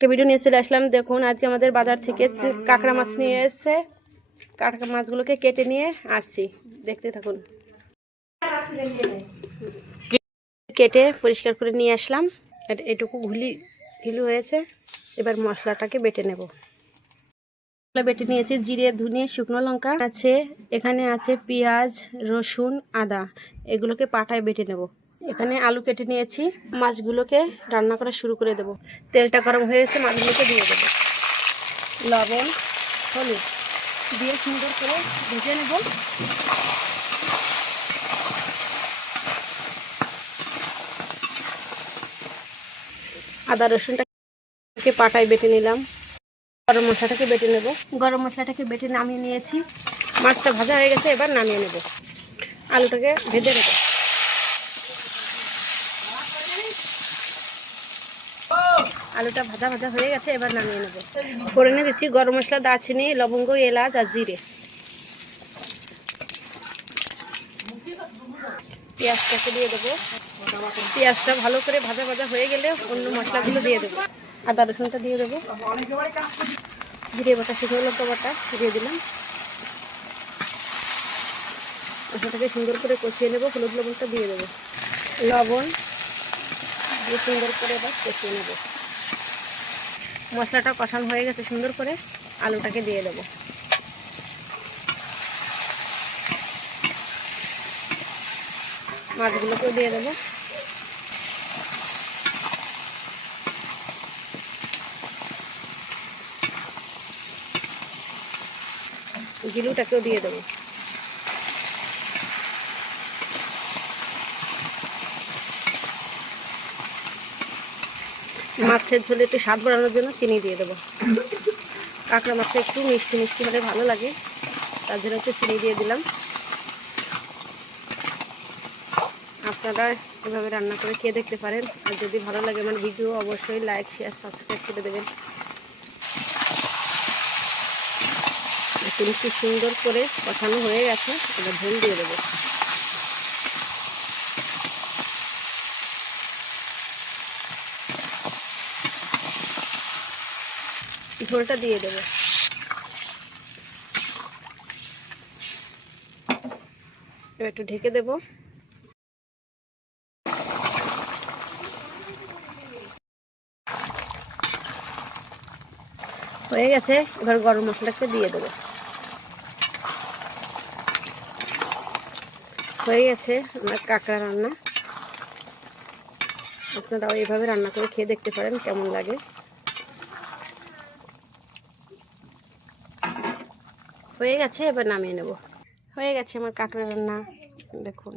একটা ভিডিও নিয়ে চলে আসলাম। দেখুন আজকে আমাদের বাজার থেকে কাঁকড়া মাছ নিয়ে এসেছে। কাঁকড়া মাছগুলোকে কেটে নিয়ে আসছি, দেখতে থাকুন। কেটে পরিষ্কার করে নিয়ে আসলাম। এটুকু ঘিলু হয়েছে। এবার মশলাটাকে বেটে নেব। বেটে নিয়েছি জিরে, ধনিয়া, শুকনো লঙ্কা আছে, এখানে আছে পেঁয়াজ, রসুন, আদা। এগুলোকে পাটায় বেটে নেব। এখানে আলু কেটে নিয়েছি। মাছগুলোকে রান্না করা শুরু করে দেব। তেলটা গরম হয়েছে, মাছগুলোকে দিয়ে দেবো। লবণ, হলুদ দিয়ে সুন্দর করে ভেজে নেব। আদা রসুনটাকে পাটায় বেটে নিলাম। গরম মশলাটাকে বেটে নেব। গরম মশলাটাকে বেটে নামিয়ে নিয়েছি। মাছটা ভাজা হয়ে গেছে, এবার নামিয়ে নেব। আলুটাকে ভেজে নেব। আলুটা ভাজা ভাজা হয়ে গেছে, এবার নামিয়ে নেব। ফোড়নে দিচ্ছি গরম মশলা, দারচিনি, লবঙ্গ, এলাচ আর জিরে। পেঁয়াজটাকে দিয়ে দেবো। পেঁয়াজটা ভালো করে ভাজা ভাজা হয়ে গেলে অন্য মশলাগুলো দিয়ে দেবো। আদা রসুনটা দিয়ে দেবো। জিরে বাটা, শুকনো লঙ্কা বাটা দিয়ে দিলাম। মশলাটাকে সুন্দর করে কষিয়ে নেব। হলুদ লবণটা দিয়ে দেবো। লবণ দিয়ে সুন্দর করে এবার কষিয়ে নেব। মশলাটা কষানো হয়ে গেছে সুন্দর করে, আলুটাকে দিয়ে দেবো। মাছগুলোকেও দিয়ে দেবো। গিলুটাকেও দিয়ে দেবো। মাছের ঝোলে একটু স্বাদ বাড়ানোর জন্য চিনি দিয়ে দেবো। কাঁকড়া মাছটা একটু মিষ্টি মিষ্টি হলে ভালো লাগে, তার জন্য একটু চিনি দিয়ে দিলাম। আপনারা এভাবে রান্না করে খেয়ে দেখতে পারেন। আর যদি ভালো লাগে আমার ভিডিও, অবশ্যই লাইক, শেয়ার, সাবস্ক্রাইব করে দেবেন। একটু সুন্দর করে কষানো হয়ে গেছে, এবার ঝোল দিয়ে দেবো। ঝোলটা দিয়ে দেবো। এবার একটু ঢেকে দেবো। হয়ে গেছে, এবার গরম মশলাটাকে দিয়ে দেবো। হয়ে গেছে আমার কাঁকড়া রান্না। আপনারাও এইভাবে রান্না করে খেয়ে দেখতে পারেন কেমন লাগে। হয়ে গেছে, এবার নামিয়ে নেব। হয়ে গেছে আমার কাঁকড়া রান্না, দেখুন।